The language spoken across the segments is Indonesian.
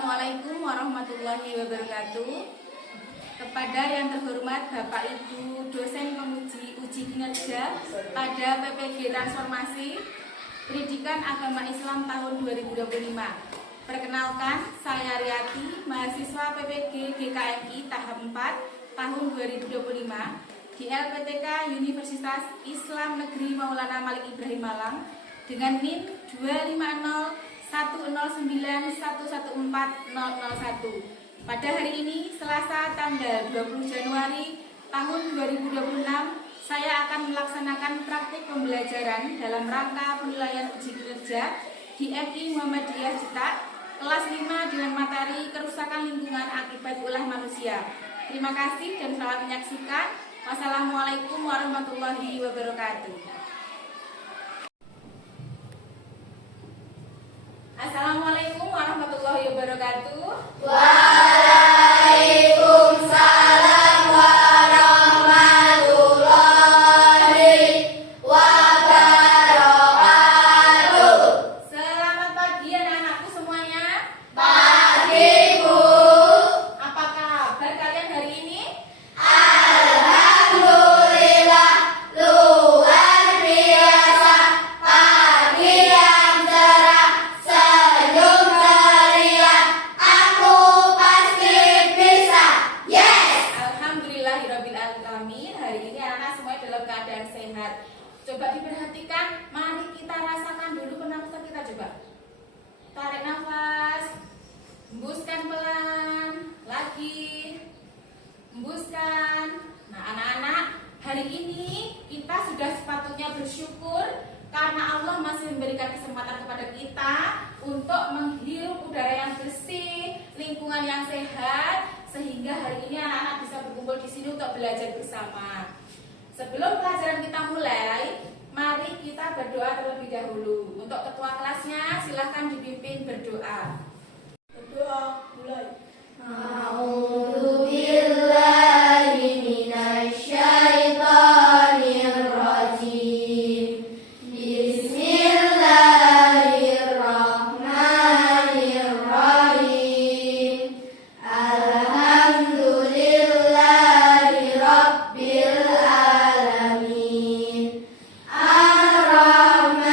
Assalamualaikum warahmatullahi wabarakatuh. Kepada yang terhormat Bapak Ibu dosen penguji uji kinerja pada PPG Transformasi Pendidikan Agama Islam tahun 2025. Perkenalkan, saya Riyati, mahasiswa PPG GKMI tahap 4 tahun 2025 di LPTK Universitas Islam Negeri Maulana Malik Ibrahim Malang dengan NIM 2501091140001. Pada hari ini, Selasa tanggal 20 Januari tahun 2026, saya akan melaksanakan praktik pembelajaran dalam rangka penilaian uji kinerja di MI Muhammadiyah Jetak, kelas 5 dengan materi kerusakan lingkungan akibat ulah manusia. Terima kasih dan selamat menyaksikan. Wassalamualaikum warahmatullahi wabarakatuh. Assalamualaikum warahmatullahi wabarakatuh. Waalaikumsalam warahmatullahi wabarakatuh. Selamat pagi anak-anakku semuanya. Pagi, Bu. Apa kabar kalian hari ini? Alhamdulillah, luar biasa. Pagi yang cerah, senyum ceria. Aku pasti bisa. Yes. Alhamdulillahirabbil alamin. Hari ini anak-anak semuanya dalam keadaan sehat. Coba diperhatikan, mari kita rasakan dulu pernapasan kita. Coba tarik nafas, hembuskan pelan, lagi hembuskan. Nah anak-anak, hari ini kita sudah sepatutnya bersyukur karena Allah masih memberikan kesempatan kepada kita untuk menghirup udara yang bersih, lingkungan yang sehat, sehingga hari ini anak-anak bisa berkumpul di sini untuk belajar bersama. Sebelum pelajaran kita mulai, mari kita berdoa terlebih dahulu. Untuk ketua kelasnya, silahkan dipimpin berdoa. Berdoa mulai. A'udzu billahi minasyaitonir rajim. Bismillahirrahmanirrahim. Alhamdulillahi rabbil alamin. Ar-Rahmanir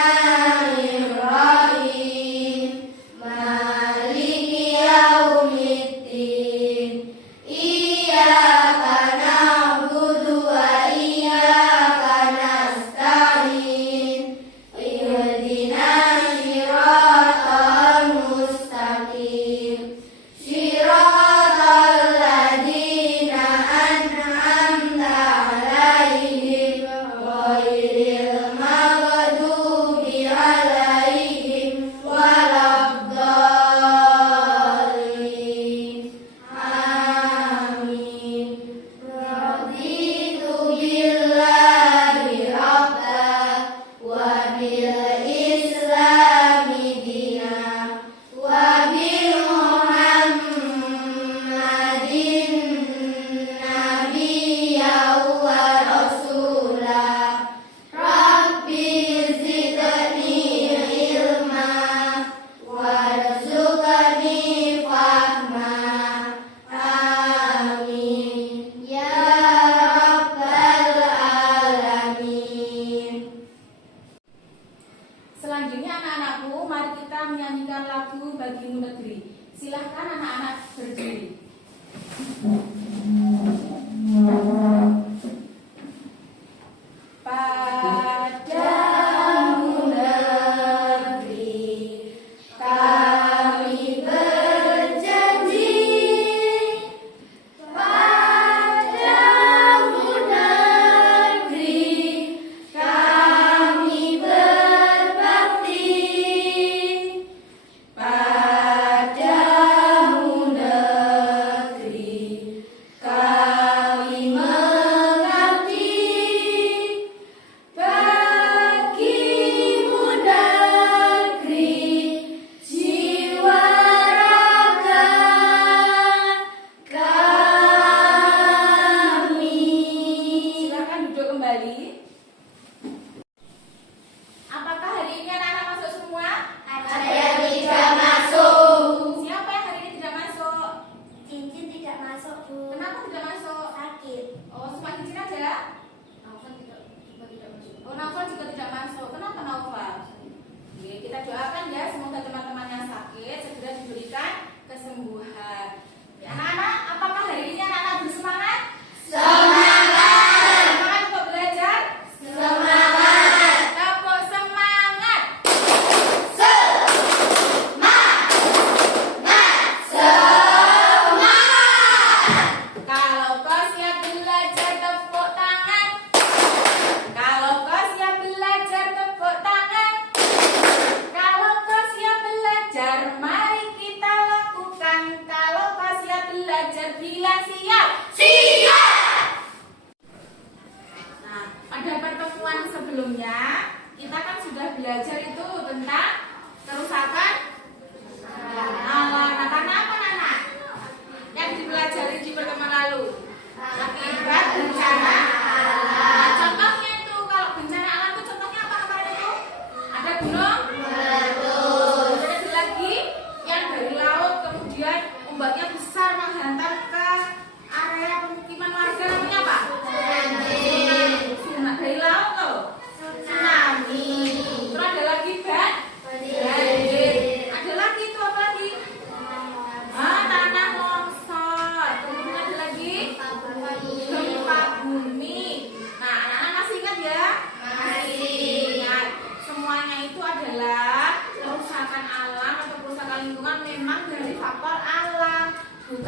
Rahim. Maliki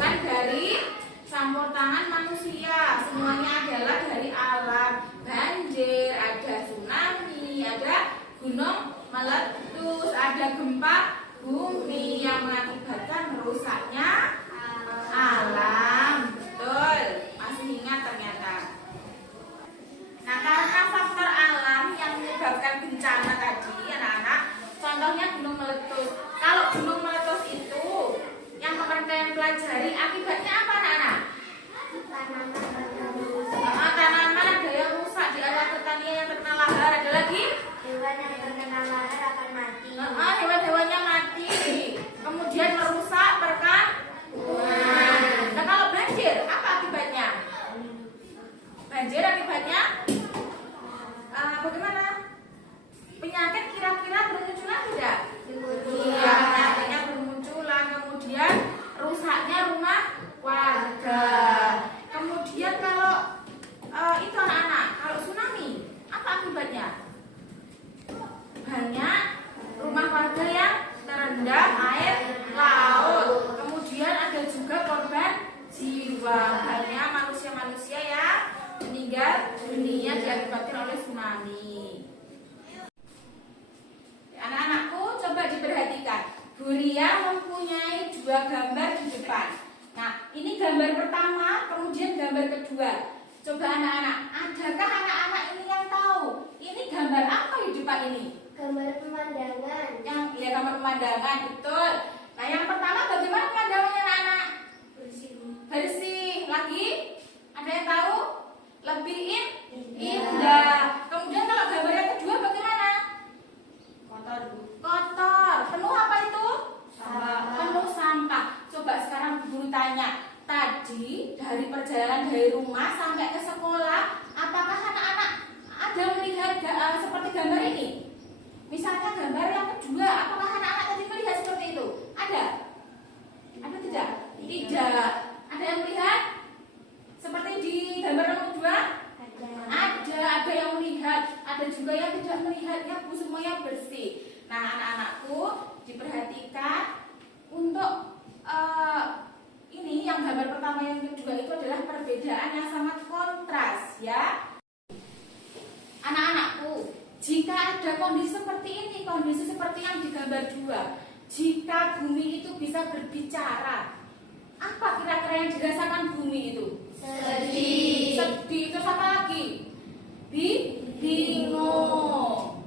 bukan dari campur tangan manusia. Semuanya adalah dari alam. Banjir, ada tsunami, ada gunung meletus, ada gempa bumi yang mengakibatkan rusaknya alam. Betul, masih ingat ternyata. Nah, karena faktor alam yang menyebabkan bencana tadi, anak-anak, contohnya gunung meletus. Kalau gunung meletus itu yang kalian pelajari, akibatnya apa, anak-anak? Tanaman ada yang rusak di area pertanian yang terkena lahar. Ada lagi? Hewan yang terkena lahar akan mati. Hewan-hewannya mati. Kemudian merusak perkampungan. Nah, kalau banjir, apa akibatnya? Banjir akibatnya bagaimana? Penyakit kira-kira bermunculan tidak? Iya, penyakitnya bermunculan. Kemudian rusaknya rumah warga. Kemudian kalau itu anak-anak, kalau tsunami, apa akibatnya? Banyak rumah warga yang terendam air laut. Kemudian ada juga korban jiwa. Banyak manusia-manusia yang meninggal dunia diakibatkan oleh tsunami. Anak-anakku, coba diperhatikan. Guria mempunyai dua gambar di depan. Nah, ini gambar pertama, kemudian gambar kedua. Coba anak-anak, adakah anak-anak ini yang tahu ini gambar apa di depan ini? Gambar pemandangan. Gambar pemandangan, betul. Nah, yang pertama bagaimana pemandangannya anak-anak? Bersih. Lagi? Ada yang tahu? Lebih indah. Kemudian kalau gambar yang kedua bagaimana? Kotor. Penuh apa itu? Sampah. Penuh sampah. Coba sekarang guru tanya, tadi dari perjalanan dari rumah sampai ke sekolah, apakah anak-anak ada melihat seperti gambar ini? Misalnya gambar yang kedua, apakah anak-anak tadi melihat seperti itu? Ada? Ada tidak? Tidak. Ada yang melihat seperti di gambar yang kedua? Ada yang melihat, ada juga yang tidak melihatnya. Bu, semuanya bersih. Nah, anak-anakku, diperhatikan untuk ini yang gambar pertama yang kedua itu adalah perbedaan yang sangat kontras, ya. Anak-anakku, jika ada kondisi seperti ini, kondisi seperti yang di gambar 2, jika bumi itu bisa berbicara, apa kira-kira yang dirasakan bumi itu? Sedih. Sedih. Terus apa lagi? Bingung.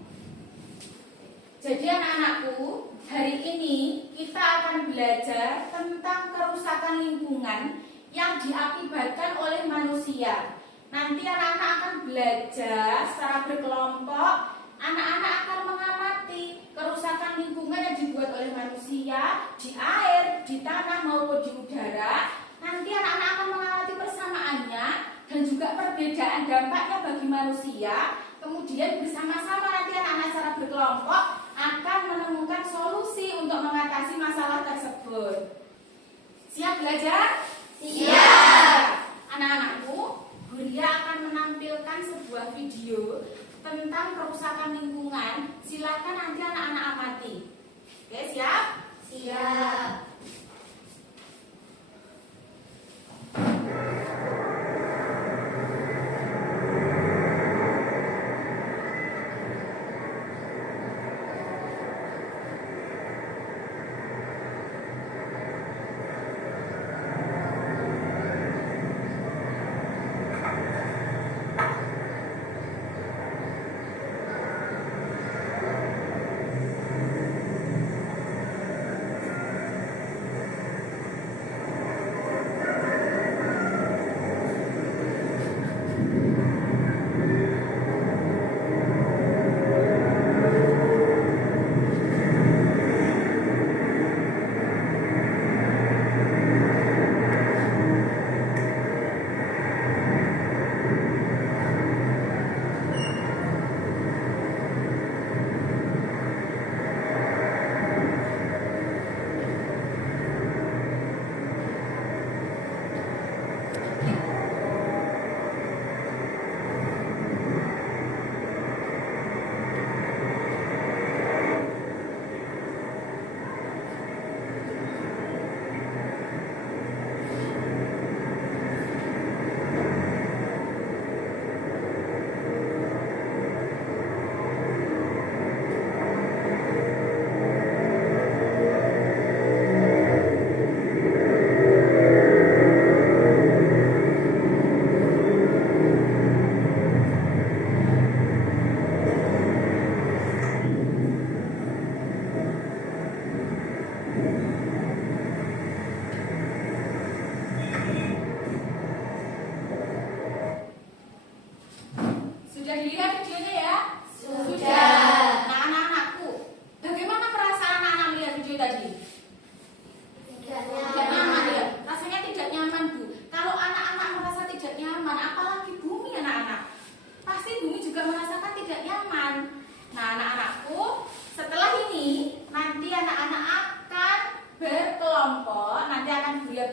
Jadi anak-anakku, hari ini kita akan belajar tentang kerusakan lingkungan yang diakibatkan oleh manusia. Nanti anak-anak akan belajar secara berkelompok. Anak-anak akan mengamati kerusakan lingkungan yang dibuat oleh manusia di air, di tanah maupun di udara. Nanti anak-anak akan mengamati persamaannya dan juga perbedaan dampaknya bagi manusia. Kemudian bersama-sama nanti anak-anak secara berkelompok akan menemukan solusi untuk mengatasi masalah tersebut. Siap belajar? Siap. Anak-anakku, Guria akan menampilkan sebuah video tentang kerusakan lingkungan. Silakan nanti anak-anak amati. Oke, siap? Siap.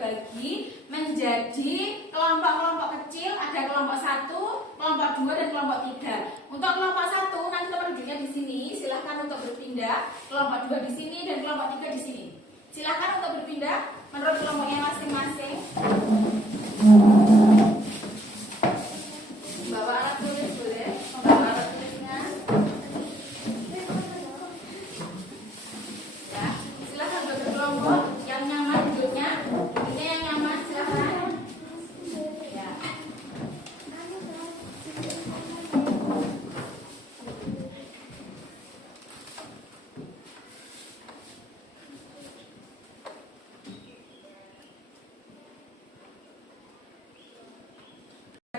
bagi menjadi kelompok-kelompok kecil. Ada kelompok 1, kelompok 2, dan kelompok 3. Untuk kelompok 1 nanti penunjuknya di sini. Silahkan untuk berpindah. Kelompok 2 di sini dan kelompok 3 di sini. Silahkan untuk berpindah menurut kelompoknya masing-masing. Bawa alat tulis boleh? Membawa alat tulisnya. Ya, silahkan untuk berkelompok yang nyaman duduknya. Duduknya yang nyaman, silahkan. Ya.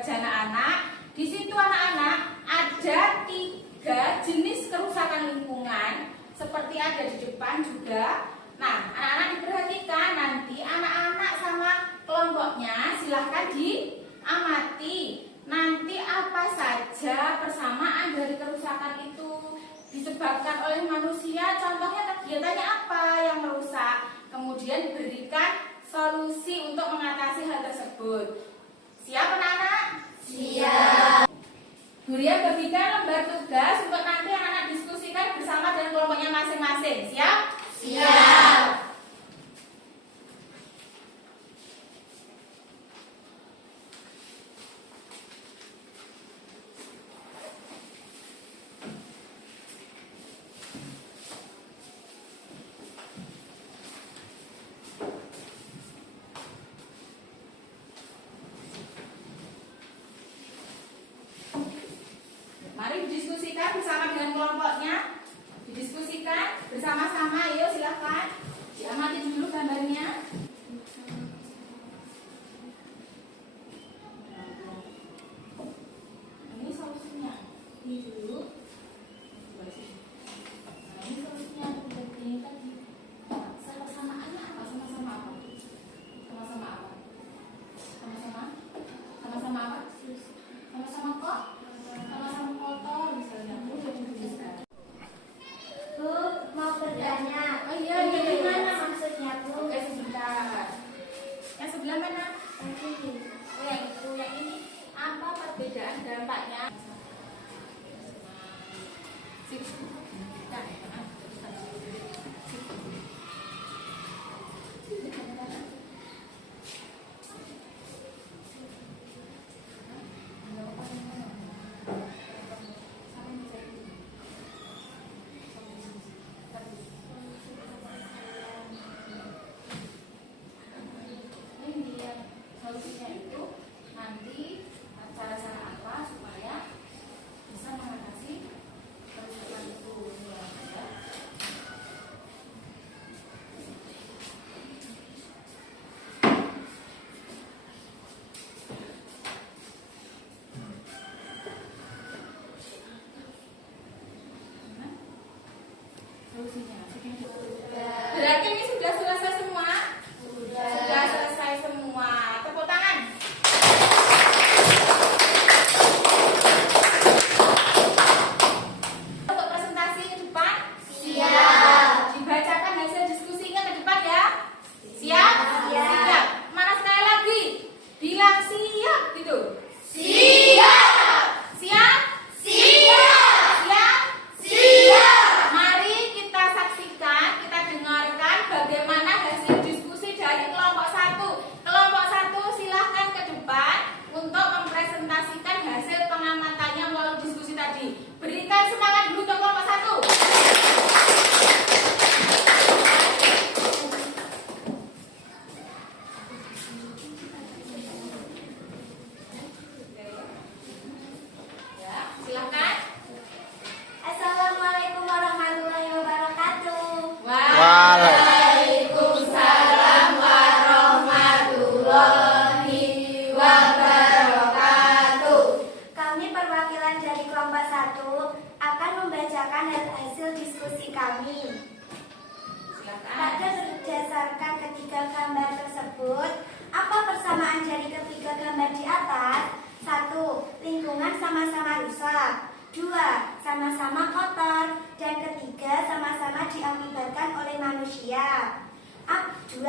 Anak-anak, di situ anak-anak ada 3 jenis kerusakan lingkungan seperti ada di depan juga. Nah, anak-anak diperhatikan nanti anak-anak sama kelompoknya silahkan diamati. Nanti apa saja persamaan dari kerusakan itu disebabkan oleh manusia. Contohnya kegiatannya apa yang merusak. Kemudian diberikan solusi untuk mengatasi hal tersebut. Siap anak-anak? Siap. Guria bagikan lembar tugas untuk nanti anak-anak diskusikan bersama dengan kelompoknya masing-masing. Siap? Siap. Mari didiskusikan bersama dengan kelompoknya. Didiskusikan bersama-sama. Ayo silakan. Diamati dulu gambarnya. Ini solusinya. Ini dulu. Nah, ini solusinya. Ini tadi. Sama-sama anak apa? Sama-sama apa? Sama-sama apa? Sama-sama? Sama-sama apa? Sama-sama kok? Sama-sama kotor misalnya. Bu, mau bertanya. Oh iya, di mana? Maksudnya, Bu? Oke, sebentar. Yang sebelah mana? Yang ini. Oh, yang itu, yang ini. Apa perbedaan dampaknya? Sip. Nah, ini dia solusinya itu nanti cara-cara apa supaya bisa mengatasi kerusakan itu ya. Solusinya. Berarti ini sudah selesai semua? Sudah selesai semua. Tepuk tangan. Untuk presentasi ke depan? Siap. Dibacakan hasil diskusinya ke depan ya? Siap? Siap. Mana sekali lagi? Bilang siap gitu. Siap. Siap? Siap. Siap? Siap. Mari kita saksikan, kita dengarkan bagaimana hasil diskusi dari kelompok 1. Kelompok 1 silahkan ke depan untuk mempresentasikan hasil pengamatannya melalui diskusi tadi. Berikan semangat dulu untuk kelompok 1. Ya, silahkan. Assalamualaikum warahmatullahi wabarakatuh. Waalaikumsalam warahmatullahi wabarakatuh. Kami perwakilan dari kelompok 1 akan membacakan hasil diskusi kami. Pada berdasarkan ketiga gambar tersebut, apa persamaan dari ketiga gambar di atas? 1. Lingkungan sama-sama rusak. 2. Sama-sama kotor. Dan ketiga, sama-sama diakibatkan oleh manusia. 2.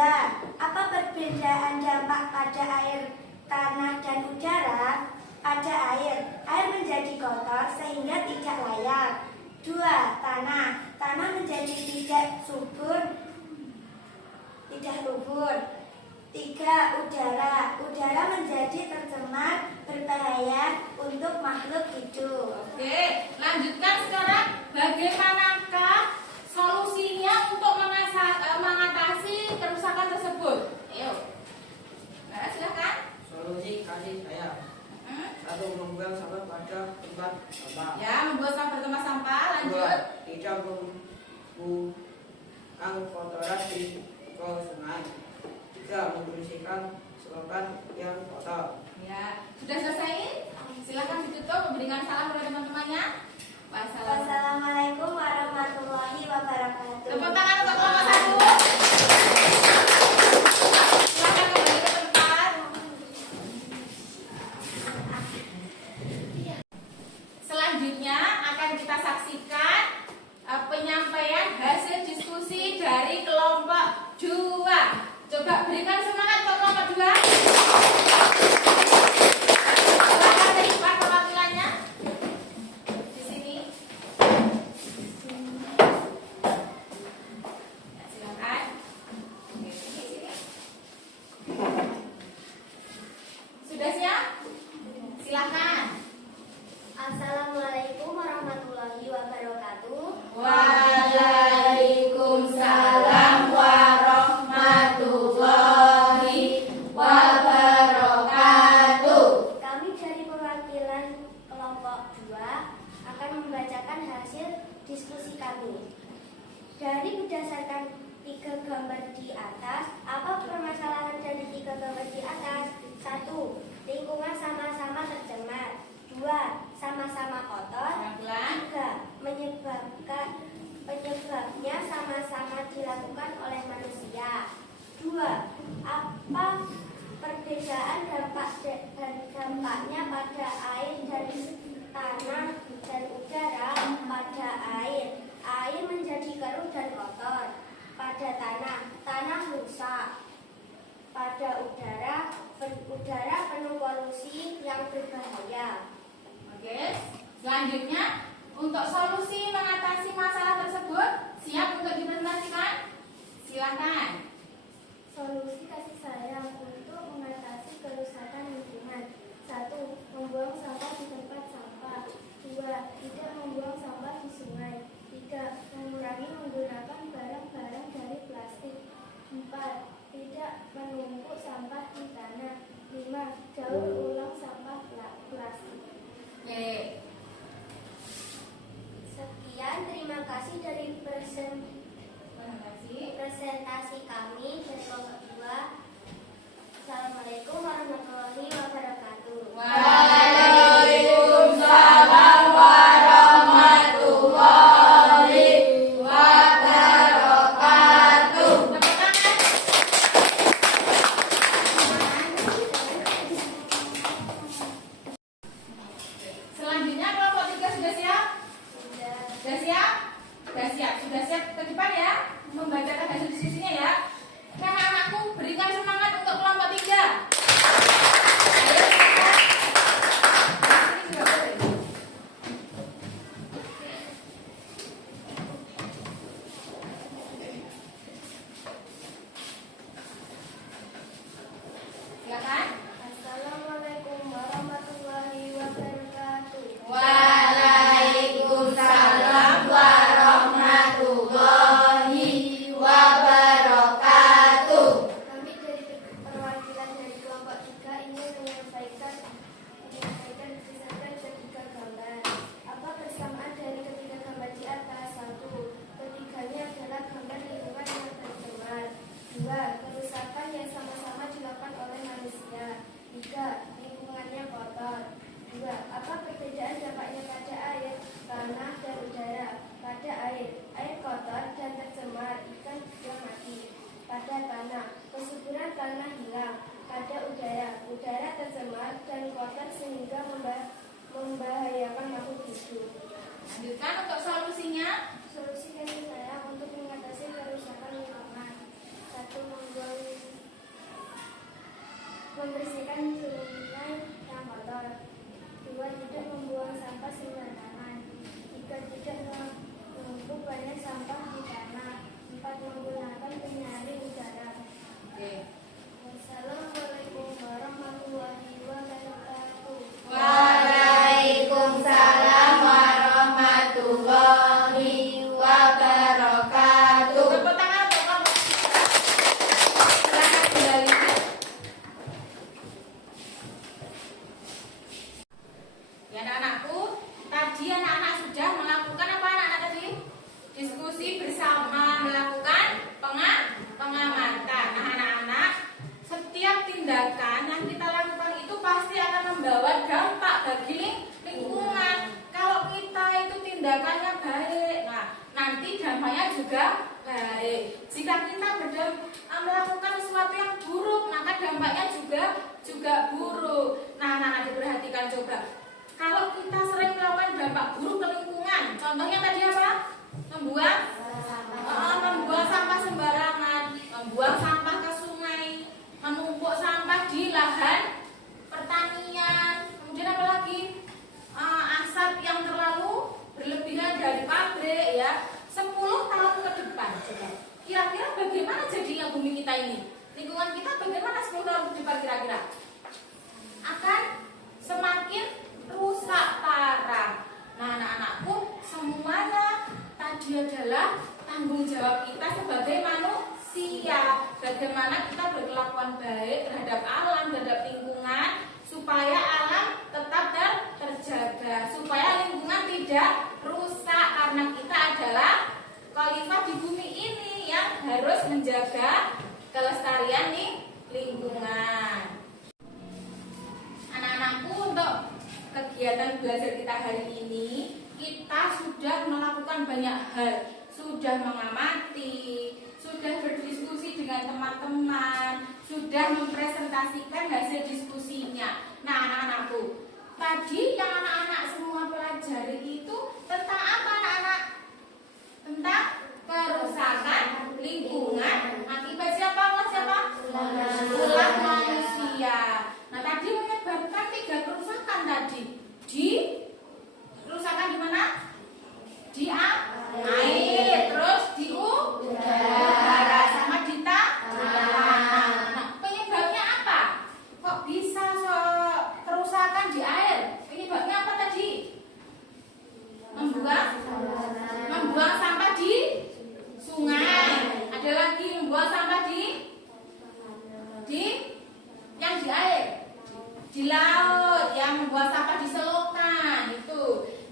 Apa perbedaan dampak pada air, tanah, dan udara? Pada air menjadi kotor sehingga tidak layak. 2. Tanah menjadi tidak subur, tidak subur. 3. Udara menjadi tercemar, berbahaya untuk makhluk hidup. Oke, lanjutkan sekarang. Bagaimanakah solusinya untuk mengatasi kerusakan tersebut? Ayo. Nah, silakan. Solusi kasih sayang. 1. Membuang sampah pada tempat sampah. Ya, membuat sampah tempat sampah. 2. Lanjut. Tidak membuang kotoran di sungai. 3. Membersihkan selokan yang kotor. Ya, sudah selesai? Silakan ditutup, memberikan salam kepada teman-temannya. Wassalamualaikum warahmatullahi wabarakatuh. Tepuk tangan untuk kelompok 1. Silakan kembali ke tempat. Selanjutnya akan kita saksikan penyampaian hasil diskusi dari kelompok 2. Coba berikan semangat untuk kelompok 2. Silakan terlibat perwakilannya di sini. Ya, silakan. Oke, sini. Sudah siap? Silakan. Assalamualaikum warahmatullahi wabarakatuh. Waalaikumsalam warahmatullahi wabarakatuh. Kami dari perwakilan kelompok 2 akan membacakan hasil diskusi kami. Dari berdasarkan 3 gambar di atas, apa permasalahan dari 3 gambar di atas? 1. Lingkungan sama-sama tercemar. 2. Sama-sama kotor. Pelan-pelan. 3. Penyebabnya sama-sama dilakukan oleh manusia. 2. Apa perbedaan dampaknya pada air dan tanah dan udara? Pada air menjadi keruh dan kotor. Pada tanah rusak. Pada udara penuh polusi yang berbahaya. Oke, selanjutnya untuk solusi mengatasi masalah tersebut siap untuk dipresentasikan? Silakan. Solusi kasih sayang untuk mengatasi kerusakan lingkungan. 1. Membuang sampah di tempat sampah. 2. Tidak membuang sampah di sungai. 3. Mengurangi menggunakan barang-barang dari plastik. 4. Tidak menumpuk sampah di tanah. 5. Daur ulang sampah plastik. Oke. Sekian, terima kasih dari presentasi kami dari kelompok 2. membersihkan sungai yang kotor. 2. Tidak membuang sampah sembarangan. 3. Tidak menumpuk banyak sampah di tanah. 4. Menggunakan penyaring udara. Oke. Wassalamualaikum warahmatullahi wabarakatuh. Waalaikumsalam warahmatullahi wabarakatuh. Tepuk tangan untuk kamu. Silakan kembali. Ya anak-anakku, tadi anak-anak sudah melakukan apa anak-anak tadi? Diskusi bersama, melakukan pengamatan. Nah anak-anak, setiap tindakan yang kita lakukan itu pasti akan membawa dampak bagi lingkungan. Kalau kita itu tindakannya baik, nah nanti dampaknya juga baik. Jika kita melakukan sesuatu yang buruk, maka dampaknya juga buruk. Nah anak-anak diperhatikan coba. Kalau kita sering melakukan dampak buruk ke lingkungan, contohnya tadi apa? Membuang sampah sembarangan, membuang sampah ke sungai, menumpuk sampah di lahan pertanian, kemudian apa lagi? Asap yang terlalu berlebihan dari pabrik ya. 10 tahun ke depan coba. Kira-kira bagaimana jadinya bumi kita ini? Lingkungan kita bagaimana 10 tahun ke depan kira-kira? Akan semakin rusak parah. Nah anak-anakku, semuanya tadi adalah tanggung jawab kita sebagai manusia. Bagaimana kita berkelakuan baik terhadap alam, terhadap lingkungan, supaya alam tetap terjaga, supaya lingkungan tidak rusak, karena kita adalah khalifah di bumi ini yang harus menjaga kelestarian lingkungan. Anak-anakku, untuk kegiatan belajar kita hari ini, kita sudah melakukan banyak hal, sudah mengamati, sudah berdiskusi dengan teman-teman, sudah mempresentasikan hasil diskusinya. Nah anak-anakku, tadi yang anak-anak semua pelajari itu tentang apa anak-anak? Tentang kerusakan lingkungan akibat siapa? Ulah manusia. Nah tadi menyebabkan 3 kerusakan tadi. Di kerusakan di mana? Di air, terus di udara, sama di tanah. Nah, penyebabnya apa? Kok bisa kerusakan di air? Penyebabnya apa tadi? Membuang sampah di sungai. Ada lagi membuang sampah di yang di air, di laut, yang membuang sampah di selokan itu.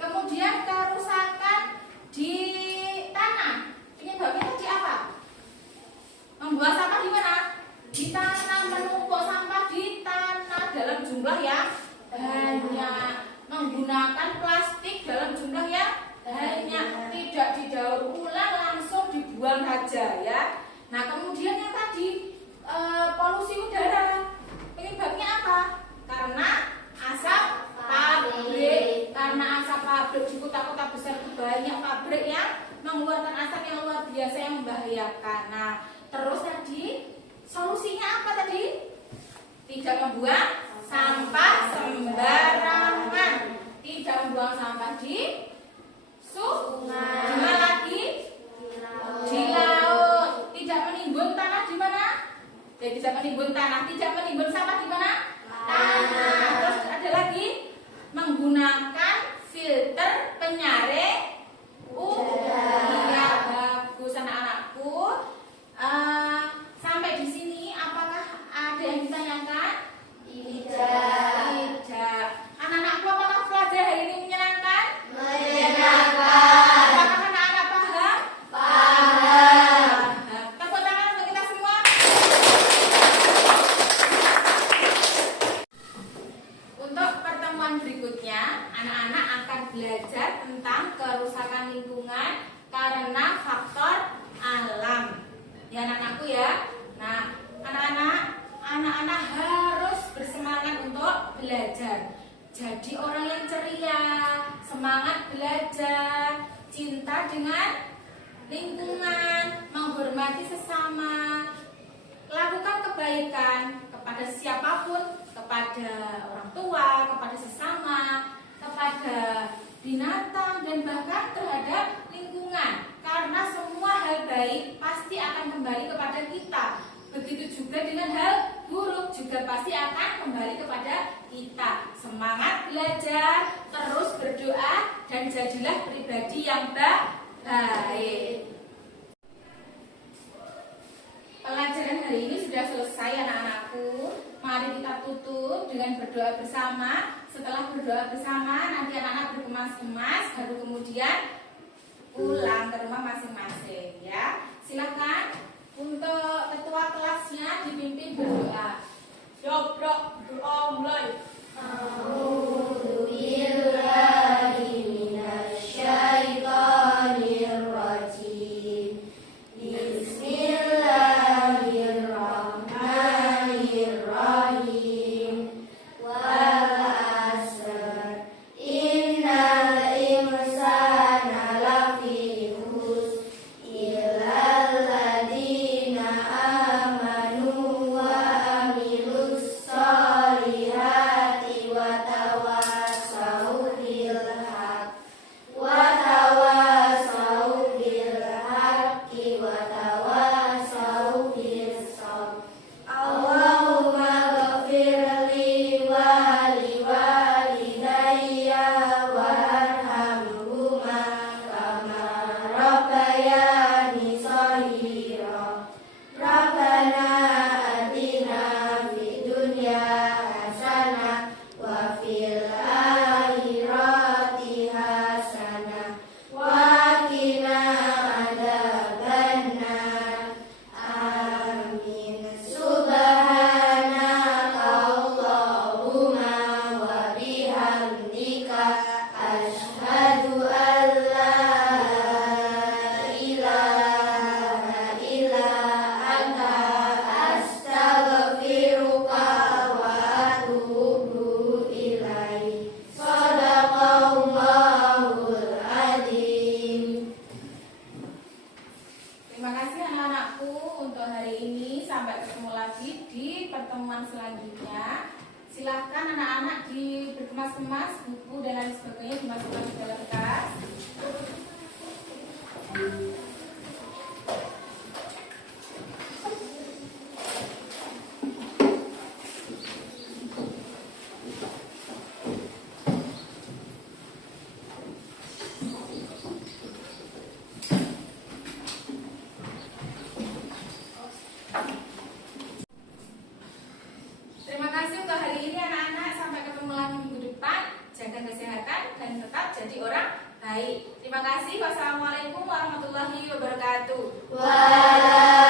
Kemudian kerusakan di tanah. Penyebabnya tadi apa? Membuang sampah di mana? Di tanah, menumpuk sampah di tanah dalam jumlah yang banyak, menggunakan plastik dalam jumlah yang banyak, tidak didaur ulang, langsung dibuang saja ya. Nah kemudian yang tadi polusi udara. Penyebabnya apa? Karena asap pabrik. Karena asap pabrik di kota-kota besar itu banyak pabrik yang mengeluarkan asap yang luar biasa yang membahayakan. Nah, terus tadi solusinya apa tadi? Tidak membuang sampah sembarangan. Tidak membuang sampah di sungai. Di mana lagi? Di laut. Tidak menimbun tanah di mana? Tidak menimbun tanah. Tidak menimbun sampah di mana? Tanah. Terus ada lagi menggunakan filter penyaring udara. Bagus anak-anakku. Sampai di sini apakah ada yang ditanyakan? Tidak. Anak-anakku, apakah pelajaran hari ini menyenangkan? Menyenangkan. Apakah anak-anak paham? Paham. Tepuk tangan untuk kita semua. Untuk pertemuan berikutnya, anak-anak akan belajar tentang kerusakan lingkungan karena faktor alam. Ya anak-anakku ya. Nah, anak-anak harus bersemangat untuk belajar. Jadi orang yang ceria, semangat belajar, cinta dengan lingkungan, menghormati sesama, lakukan kebaikan kepada kepada siapapun, kepada orang tua, kepada sesama, kepada binatang, dan bahkan terhadap lingkungan. Karena semua hal baik pasti akan kembali kepada kita. Begitu juga dengan hal buruk juga pasti akan kembali kepada kita. Semangat belajar, terus berdoa, dan jadilah pribadi yang baik. Pelajaran hari ini sudah selesai anak-anakku. Mari kita tutup dengan berdoa bersama. Setelah berdoa bersama, nanti anak-anak berkemas-kemas, baru kemudian pulang ke rumah masing-masing, ya. Silakan untuk ketua kelasnya dipimpin berdoa. Yobrok, doa mulai. A'udzu billahi minasyaitonir rajim. Bismillahirrahmanirrahim. Wal 'asr. Innal insana lafi khusr illal ladzina amanu wa amilus solihati wa tawassaw bil haqq wa tawassaw bil haqqi wa tawassaw bis sabr. Allahumma ghfir li wa liwalidayya warhamhuma kama rabbayani shaghira. Rabbana atina fid dunya hasanah wa fil akhirati hasanah wa qina adzabannar. Amin. Subhanaka Allahumma wa bihamdika asyhadu an la ilaha illa anta astaghfiruka wa atubu ilaik. Shadaqallahul adzim. Terima kasih anak-anakku untuk hari ini. Sampai ketemu lagi di pertemuan selanjutnya. Silahkan anak-anak berkemas-kemas buku dan lain sebagainya dimasukkan ke dalam tas. Terima kasih untuk hari ini anak-anak. Sampai ketemu lagi minggu depan. Jaga kesehatan dan tetap jadi orang baik. Terima kasih. Wassalamualaikum warahmatullahi wabarakatuh. Waalaikumsalam.